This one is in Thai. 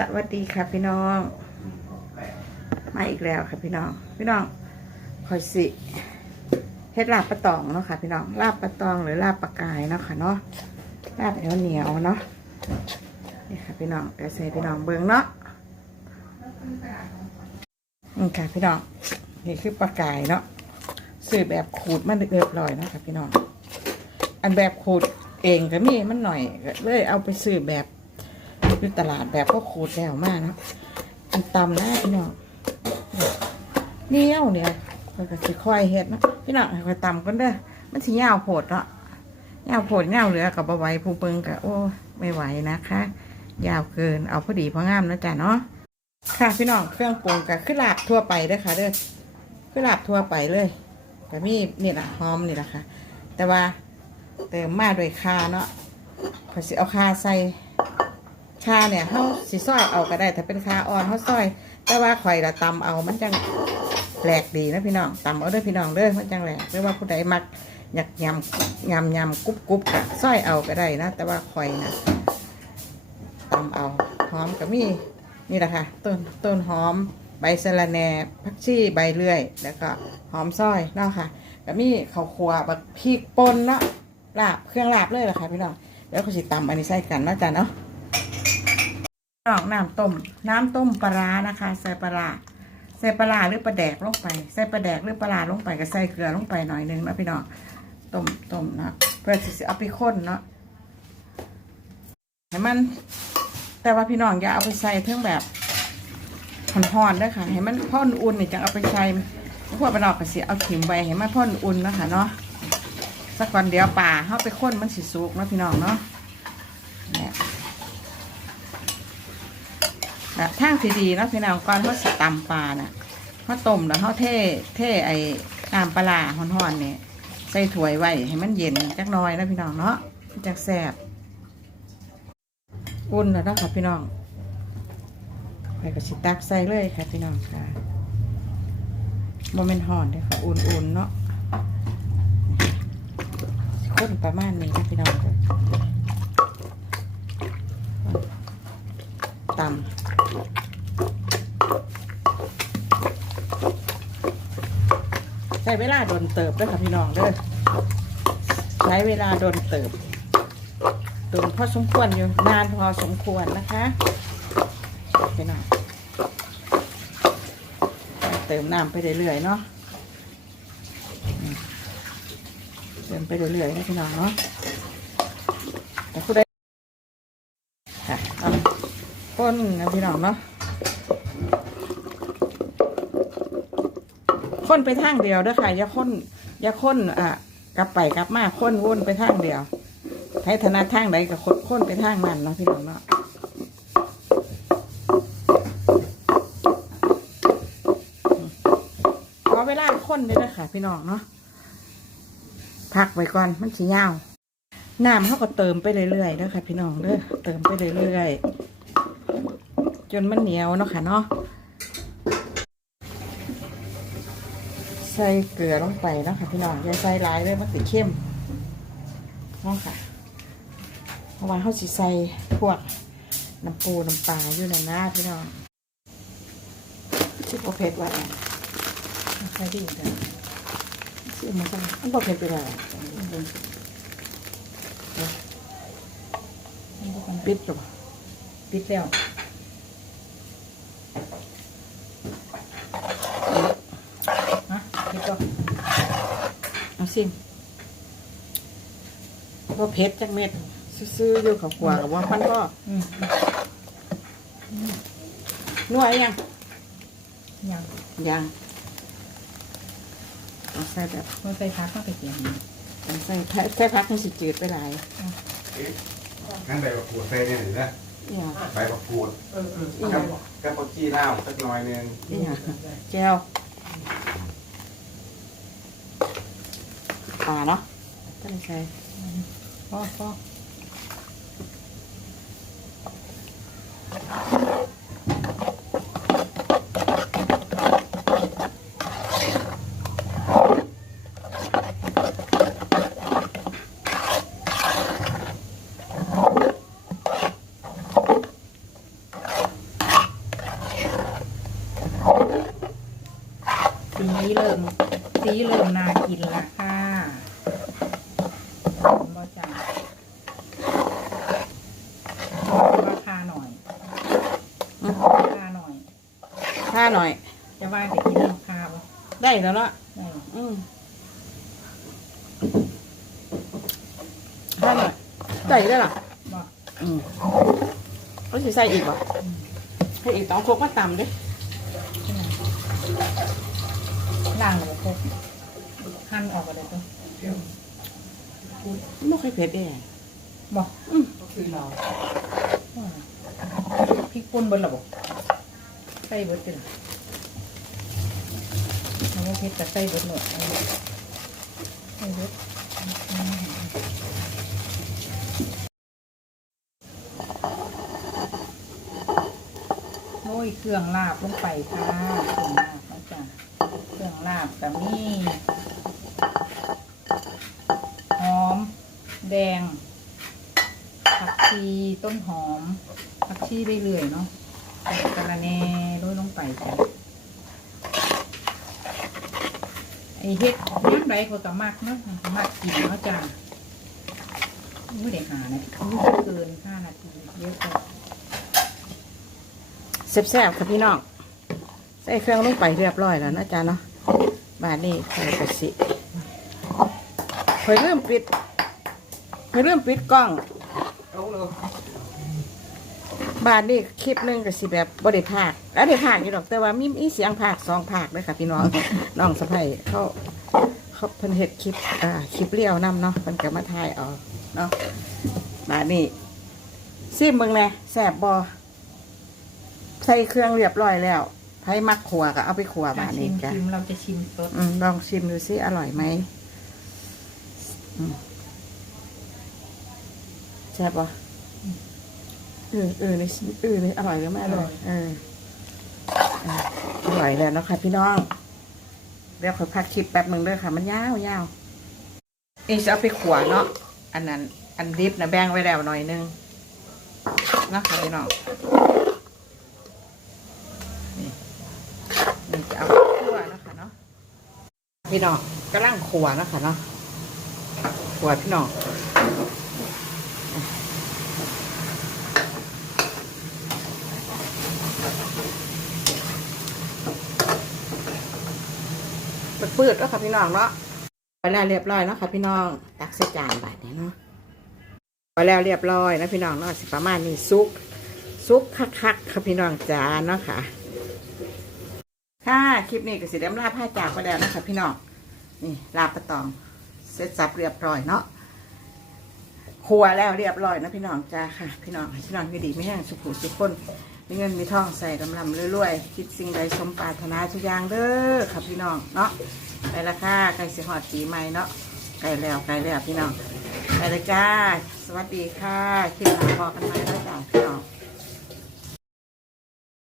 สวัสดีค่ะพี่น้อง มาอีกแล้วค่ะพี่น้อง พี่น้องคอยสิเฮ็ดลาบปลาตองเนาะค่ะพี่น้องลาบปลาตองหรือลาบปลากายเนาะค่ะเนาะลาบเหนียวเหนียวเนาะนี่ค่ะพี่น้องเดี๋ยวใส่พี่น้องเบิ่งเนาะนี่ค่ะพี่น้องนี่คือปลากายเนาะซื้อแบบขูดมันเรียบร้อยเนาะค่ะพี่น้อง อันแบบขูดเองก็มีมันหน่อยเลยเอาไปซื้อแบบ อยู่ตลาดแบบก็ขูดแล้วมากนะอันตำนะพี่น้องเนี่ยวเนี่ยมันก็ค่อยเฮ็ดนะพี่น้องใค่อยตำกันเด้อมันสิยาวโพดเนาะยาวโพดยาวเหลือกับบ่ไหวผู้เปิงก็โอ้ไม่ไหวนะคะ ยาวเกินเอาพอดีพองามนะจ๊ะเนาะค่ะพี่น้องเครื่องปรุงก็คือลาบทั่วไปเด้อค่ะเด้อคือลาบทั่วไปเลยก็มีนี่แหละหอมนี่แหละค่ะ แต่ว่าเติมมาด้วยคาเนาะพอสิเอาคาใส่ คาเนี่ยเขาสิซอยเอาก็ได้ถ้าเป็นคาอ่อนเขาซอย แต่ว่าข่อยละตำเอามันจังแหลกดีนะพี่น้องตำเอาเด้อพี่น้องเด้อมันจังแหลกหรือว่าผู้ใดมักอยากยำยำยำกรุบกรุบกะซอยเอาก็ได้นะ แต่ว่าข่อยนะตำเอาหอมก็มีนี่แหละค่ะต้นต้นหอมใบสะระแหน่ผักชีใบเลื่อย แล้วก็หอมซอยเนาะค่ะก็มีข้าวคั่วแบบพริกป่นเนาะลาบเครื่องลาบเลยล่ะค่ะพี่น้องแล้วก็สิตำอันนี้ใส่กันเนาะจ้ะเนาะ น้องน้ำต้ม น้ำต้มปลานะคะ ใส่ปลาใส่ปลาหรือปลาแดกลงไปใส่ปลาแดกหรือปลาร้าลงไปก็ใส่เกลือลงไปหน่อยหนึงนาะพี่น้องต้มต้มนะเพื่อที่จะเอาไปข้นเนาะให้มัน แต่ว่าพี่น้องอย่าเอาไปใส่เท่งแบบห่อนๆด้วยค่ะให้มันพ่อนอุ่นนี่จังเอาไปใส่พวกไปนอกก็สิเอาขิมไว้ให้มันพ่นอุ่นนะคะเนาะสักวันเดียวป่าเข้าไปค้นมันสิสุกเนาะพี่น้องเนาะเนี่ย แบบทางที่ดีเนาะพี่น้องก่อนเขาสตำปลาน่ะเขาต้มแล้วเขาเท่เท่ไอ้น้ำปลาห่อนๆเนี่ยใส่ถ้วยไว้ให้มันเย็นจักน้อยนะพี่น้องเนาะจักแซ่บอุ่นแล้วนะคะพี่น้องไปก็สิตักใส่เลยค่ะพี่น้องค่ะโมเมนห่อนเลยค่ะอุ่นๆเนาะข้นประมาณนี้นะพี่น้องจ้ะตำ ใช้เวลาโดนเติบด้วยค่ะพี่น้องเด้อใช้เวลาโดนเติบโดนพอสมควรอยู่นานพอสมควรนะคะพี่น้องเติมน้ำไปเรื่อยๆเนาะเติมไปเรื่อยๆนะพี่น้องเนาะแต่ผู้ใดค่ะเอาก้นนะพี่น้องเนาะ ค้นไปทางเดียวเด้อค่ะอย่าค้นอย่าค้นอะกลับไปกลับมาค้นวนไปทางเดียวให้ถนัดทางใดก็ค้นค้นไปทางนั้นเนาะพี่น้องเนาะขอเวลาคนด้วยนะคะพี่น้องเนาะพักไว้ก่อนมันสียาวน้ำเขาก็เติมไปเรื่อยๆเด้อค่ะ พี่น้องเด้อเติมไปเรื่อยๆจนมันเหนียวเนาะค่ะเนาะ ใส่เกลือลงไปนะค่ะพี่น้องอย่าใส่หลายเลยมันติเข้มเนาะค่ะเพราะว่าเขาสิใส่พวกน้ำปูน้ำปลาอยู่ในหน้าพี่น้องชิบโอเพชรไว้ใช่ดีจ้ะซื้อมาจ้ะมันบอกเป็นไปแล้วปิดหรอปิดแล้ว ฮะปิดก็ เอาสิว่าเพชรจังเม็ด ซื้อๆอยู่กับกว่ากับว่าพันก็อืมนวดยังยังยังเอาใส่แบบมันใส่พักเข้าไปเกี่ยงเอาใส่ใส่พักให้สิจืดไปหลายงั้นใบมะกรูดใส่เนี่ยหรือนะเนี่ยใบมะกรูดเออเอออีหกัยับงกับผักชีลาวสักหน่อยหนึงอีหยังแก้ว ปาเนาะต้นใช่พอพอสีเริ่มสีเริ่มน่ากินละาคาบ่ได้แล้วเนาะได้อืมท่าหน่อยใส่ได้หรอบ่อืมเขาสิใส่อีกบ่ให้อีกสองครกมาตำดิล่างเลยพวกหั่นออกก็ได้ตัวไม่ค่อยเผ็ดเองบ่อืมพริกป่นเบิดละบ่ใส่เบิดเป็นมันบ่ เผ็ดแต่ใส่เบิดหมดเอาใส่เบิดโอ้ยเครื่องลาบลงไปค่ะเครื่องลาบนะจ๊ะเครื่องลาบกับนี่หอม แดง ผักชีต้นหอม ผักชีเรื่อยเนาะใส่กระแนโรยลงไปจ้ะไอเฮ็ดย่างไรก็กะมักเนาะมักกินเนาะจ้ะไม่ได้หานะเกินห้านาทีเยอะกว่าแซ่บๆค่ะพี่น้องใส่เครื่องลงไปเรียบร้อยแล้วนะจ๊ะเนาะบาดนี้ใส่กระสิเพิ่เริ่มปิดเพิ่เริ่มปิดกล้องเอาเลย บาดนี้คลิปหนึงก็สิแบบบ่ได้ภาคแล้วได้ภาคอยู่ดอกแต่ว่ามีมีเสียงภาคสองภาคเลยค่ะพี่น้อง น้องสะใภ้เขาเขาเพิ่นเฮ็ดคลิปอ่าคลิปเลี้ยวนํเนาะเพิ่นก็มาถ่ายเอาเนาะบาดนี้ซิมเบิ่งแหน่แซ่บบ่ใส่เครื่องเรียบร้อยแล้วไผมักขัวก็เอาไปขัวบาดชินี้มจ้ะ ชิมเราจะชิมสด อืมลองชิมดูซิอร่อยไหมอืมแซ่บปะ เออเออในเออในอร่อยหรือไม่อร่อยเออเอออร่อยแล้วเนาะคะพี่น้องเดี๋ยวขอพักคลิปแป๊บหนึ่งเด้อค่ะ มันยาวยาวเองจะเอาไปขวเนาะอันนั้น อันดิบนะแบ่งไว้แล้วหน่อยนึงเนาะค่ะพี่น้องนี่นี่จะเอาไปคั่วเนาะคะเนาะพี่น้องกำลังขัวเนาะคะเนาะขัวพี่น้อง ปืดๆแล้วค่ะพี่น้องเนาะไปแล้วเรียบร้อยเนาะค่ะพี่น้องตักใส่จานบาดนี้เนาะไปแล้วเรียบร้อยนะพี่น้องเนาะสิประมาณนี้ซุกซุกคักๆค่ะพี่น้องจ้าเนาะค่ะ ค่ะคลิปนี้ก็สิเดมลาผ้าจากไปแล้วนะคะพี่น้องนี่ลาบปะตองเสร็จสับเรียบร้อยเนาะครัวแล้วเรียบร้อยนะพี่น้องจ้าค่ะ พี่น้องพี่น้องก็ดีไม่แห้งสุขุสุขคน มีเงินมีทองใส่กำลำรวยๆคิดสิ่งใดสมปรารถนาทุกอย่างเด้อค่ะพี่น้องเนาะไปละค่ะไก่เสิหอดปีใหม่เนาะไก่แล้วไก่แล้วพี่น้องไปเลยจ้าสวัสดีค่ะคลิปหนาพอกันไหมแล้วจ้าพี่น้อง